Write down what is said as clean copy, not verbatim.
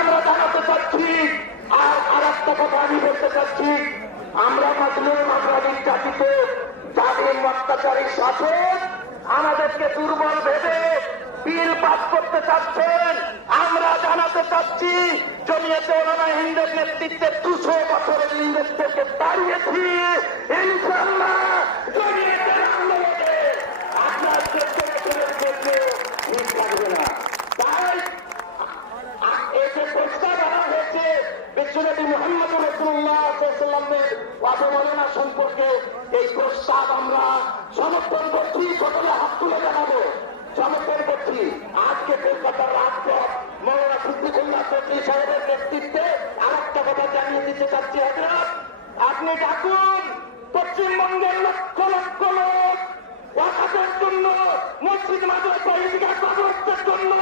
আমরা জানাতে চাচ্ছি। আর একটা কথা আমি বলতে চাচ্ছি, আমরা মাজলুম, আমরা নির্যাতিত, জালিম অত্যাচারী শাসক আমাদেরকে দুর্বল ভেবে বিল পাস করতে চাচ্ছেন। আমরা জানাতে চাচ্ছি, জমিয়তে উলামা হিন্দের নেতৃত্বে 200 বছরের ইংরেজদেরকে দাঁড়িয়েছি। ইনশাআল্লাহ জমিয়তের আন্দোলনে আপনার 14 বছরের জন্য ঠিক থাকবে না। তাই এই যে প্রস্তাব আনা হয়েছে বিশ্বনবী মুহাম্মদ রাসূলুল্লাহ সাল্লাল্লাহু আলাইহি ওয়াসাল্লামের অবমাননা সম্পর্কে, এই প্রস্তাব আমরা সমর্থন করছি। সকলে হাত তুলে জানাবো সমর্থন করছি। আজকে কলকাতার রাজপথ মৌলানা সিদ্দিকুল্লাহ চৌধুরী সাহেবের নেতৃত্বে আরেকটা কথা জানিয়ে দিতে চাচ্ছি। হযরত, আপনি ডাকুন পশ্চিমবঙ্গের লক্ষ লক্ষ লোক ওয়াকাফের জন্য, মসজিদ মাদ্রাসা ঈদগাহ কবরের জন্য